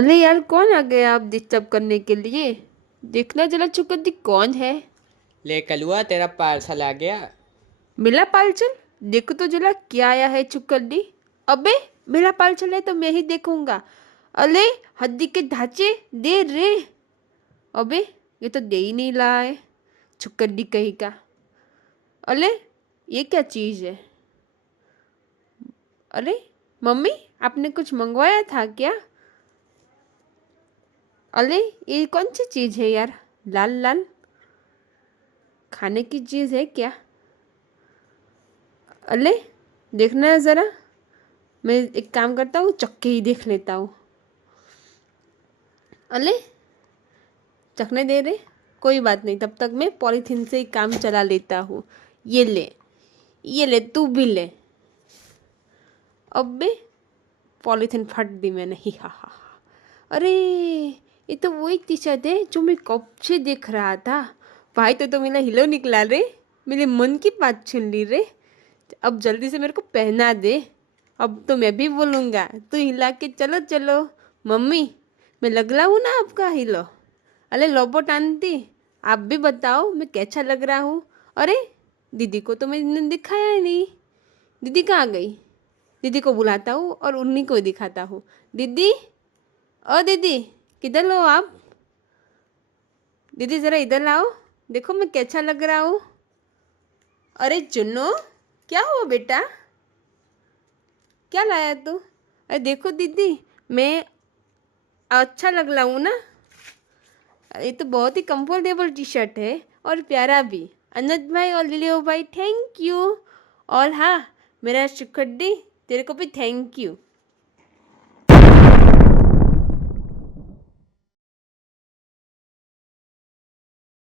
अरे यार, कौन आ गया आप डिस्टर्ब करने के लिए? देखना जरा चुकंदी कौन है। ले कलुआ, तेरा पार्सल आ गया। मिला पालचल। देखो तो जरा क्या आया है चुकंदी। अबे, मेरा पालचल है तो मैं ही देखूंगा। अले, हड्डी के ढांचे दे रे। अबे, ये तो दे ही नहीं रहा है। चुकंदी कहीं का। अले, ये क्या चीज है? अरे मम्मी, आपने कुछ मंगवाया था क्या? अले, ये कौन सी चीज है यार? लाल लाल खाने की चीज है क्या? अले, देखना ज़रा। मैं एक काम करता हूँ, चक्के ही देख लेता हूँ। अले, चखने दे रहे। कोई बात नहीं, तब तक मैं पॉलीथीन से ही काम चला लेता हूँ। ये ले, ये ले, तू भी ले। अबे, पॉलीथीन फट दी मैंने। ही हा हा हा। अरे, ये तो वही टी शर्ट है जो मैं कब से देख रहा था। भाई तो मेरा हिलो निकला रे। मेरे मन की बात छीन ली रे। अब जल्दी से मेरे को पहना दे। अब तो मैं भी बोलूँगा, तू हिला के चलो चलो। मम्मी, मैं लग रहा हूँ ना आपका हिलो? अरे लोबोट आंटी, आप भी बताओ मैं कैसा लग रहा हूँ? अरे, दीदी को तो मैंने दिखाया ही नहीं। दीदी कहाँ गई? दीदी को बुलाता हूँ और उन्हीं को दिखाता हूँ। दीदी, ओ दीदी, किधर हो आप? दीदी ज़रा इधर आओ। देखो मैं कैसा लग रहा हूँ। अरे चुन्नो, क्या हुआ बेटा? क्या लाया तू? अरे देखो दीदी, मैं अच्छा लग रहा हूँ ना? ये तो बहुत ही कंफर्टेबल टी शर्ट है और प्यारा भी। अनंत भाई और लिलियो भाई, थैंक यू। और हाँ, मेरा शुक्र तेरे को भी थैंक यू।